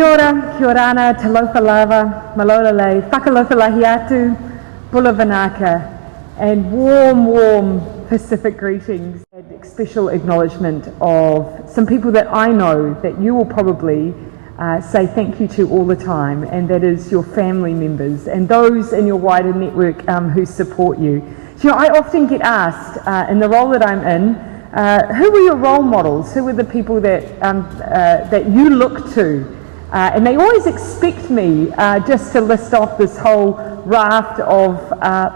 Kia ora, kia orana, talofa lava, malolale, whakalofa lahi atu, bula vanaka, and warm Pacific greetings. And special acknowledgement of some people that I know that you will probably say thank you to all the time, and that is your family members and those in your wider network who support you. So, you know, I often get asked in the role that I'm in, who were your role models? Who were the people that that you look to? And they always expect me just to list off this whole raft of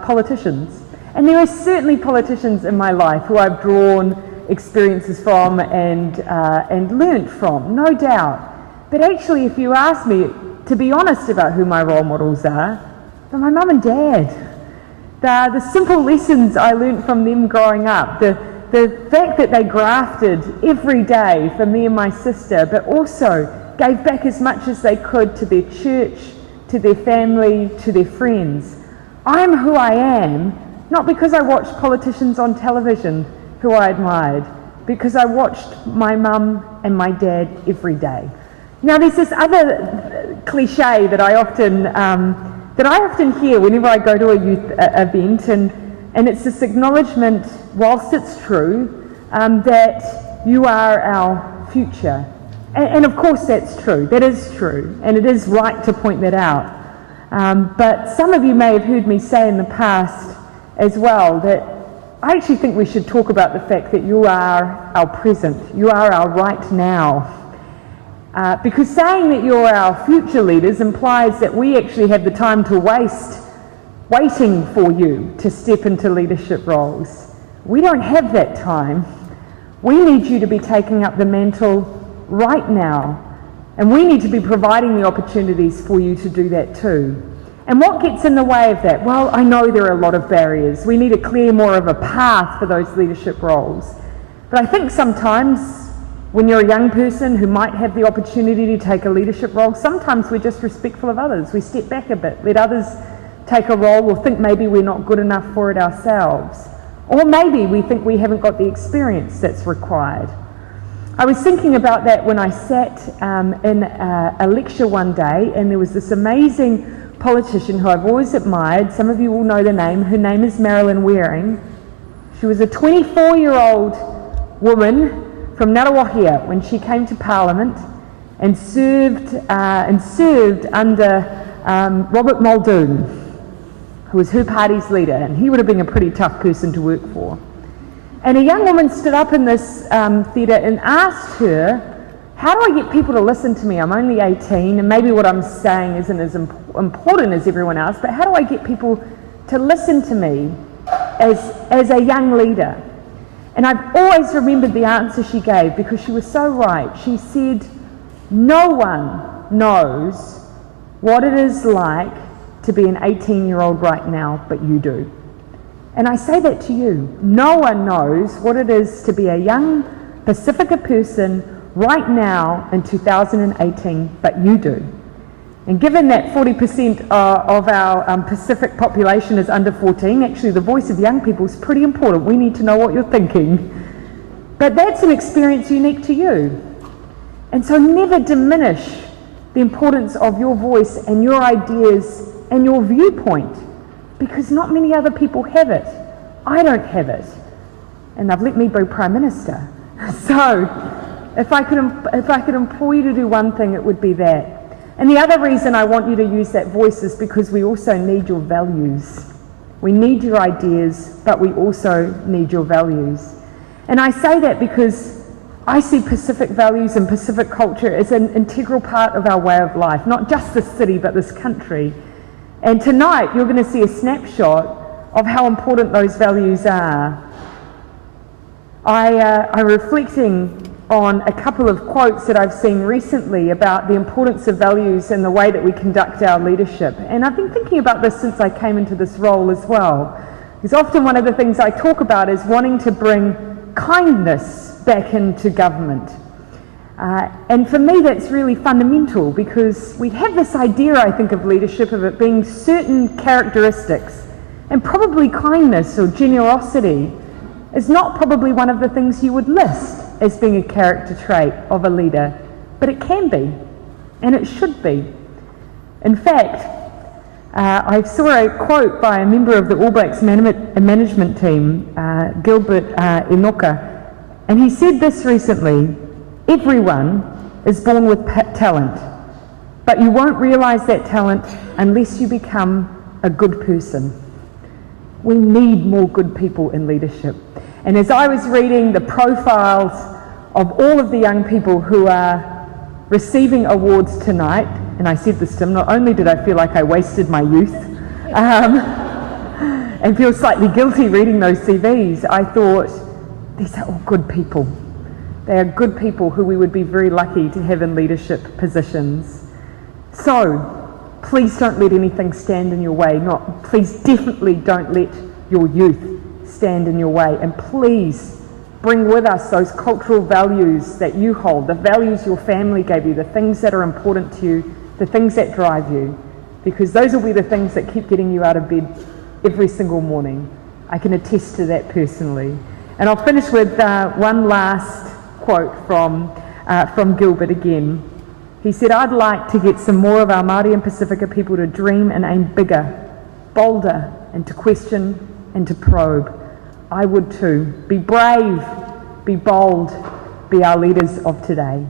politicians. And there are certainly politicians in my life who I've drawn experiences from and learnt from, no doubt. But actually, if you ask me, to be honest about who my role models are, they're my mum and dad. The simple lessons I learnt from them growing up, the fact that they grafted every day for me and my sister, but also gave back as much as they could to their church, to their family, to their friends. I'm who I am, not because I watched politicians on television who I admired, because I watched my mum and my dad every day. Now there's this other cliche that I often hear whenever I go to a youth event, and it's this acknowledgement, whilst it's true, that you are our future. And of course that's true, that is true, and it is right to point that out. But some of you may have heard me say in the past as well that I actually think we should talk about the fact that you are our present, you are our right now. Because saying that you're our future leaders implies that we actually have the time to waste waiting for you to step into leadership roles. We don't have that time. We need you to be taking up the mantle right now, and we need to be providing the opportunities for you to do that too. And what gets in the way of that? Well, I know there are a lot of barriers. We need to clear more of a path for those leadership roles. But I think sometimes when you're a young person who might have the opportunity to take a leadership role, sometimes we're just respectful of others. We step back a bit, let others take a role, or think maybe we're not good enough for it ourselves. Or maybe we think we haven't got the experience that's required. I was thinking about that when I sat in a lecture one day, and there was this amazing politician who I've always admired. Some of you will know the name. Her name is Marilyn Waring. She was a 24-year-old woman from Ngaruawahia when she came to Parliament and served under Robert Muldoon, who was her party's leader, and he would have been a pretty tough person to work for. And a young woman stood up in this theatre and asked her, how do I get people to listen to me? I'm only 18, and maybe what I'm saying isn't as important as everyone else, but how do I get people to listen to me as a young leader? And I've always remembered the answer she gave, because she was so right. She said, no one knows what it is like to be an 18-year-old right now, but you do. And I say that to you. No one knows what it is to be a young Pacifica person right now in 2018, but you do. And given that 40% of our Pacific population is under 14, actually the voice of young people is pretty important. We need to know what you're thinking. But that's an experience unique to you. And so never diminish the importance of your voice and your ideas and your viewpoint, because not many other people have it. I don't have it. And they've let me be Prime Minister. So if I could implore you to do one thing, it would be that. And the other reason I want you to use that voice is because we also need your values. We need your ideas, but we also need your values. And I say that because I see Pacific values and Pacific culture as an integral part of our way of life, not just this city, but this country. And tonight you're going to see a snapshot of how important those values are. I'm reflecting on a couple of quotes that I've seen recently about the importance of values and the way that we conduct our leadership. And I've been thinking about this since I came into this role as well. Because often one of the things I talk about is wanting to bring kindness back into government. And for me that's really fundamental, because we have this idea, I think, of leadership, of it being certain characteristics, and probably kindness or generosity is not probably one of the things you would list as being a character trait of a leader, but it can be. and it should be. In fact, I saw a quote by a member of the All Blacks management team, Gilbert Enoka, and he said this recently: everyone is born with talent, but you won't realise that talent unless you become a good person. We need more good people in leadership. And as I was reading the profiles of all of the young people who are receiving awards tonight, and I said this to them, not only did I feel like I wasted my youth and feel slightly guilty reading those CVs, I thought, these are all good people. They are good people who we would be very lucky to have in leadership positions. So, please don't let anything stand in your way. Please definitely don't let your youth stand in your way. And please bring with us those cultural values that you hold, the values your family gave you, the things that are important to you, the things that drive you, because those will be the things that keep getting you out of bed every single morning. I can attest to that personally. And I'll finish with one last quote from Gilbert again. He said, "I'd like to get some more of our Māori and Pacifica people to dream and aim bigger, bolder, and to question and to probe. I would too. Be brave, be bold, be our leaders of today."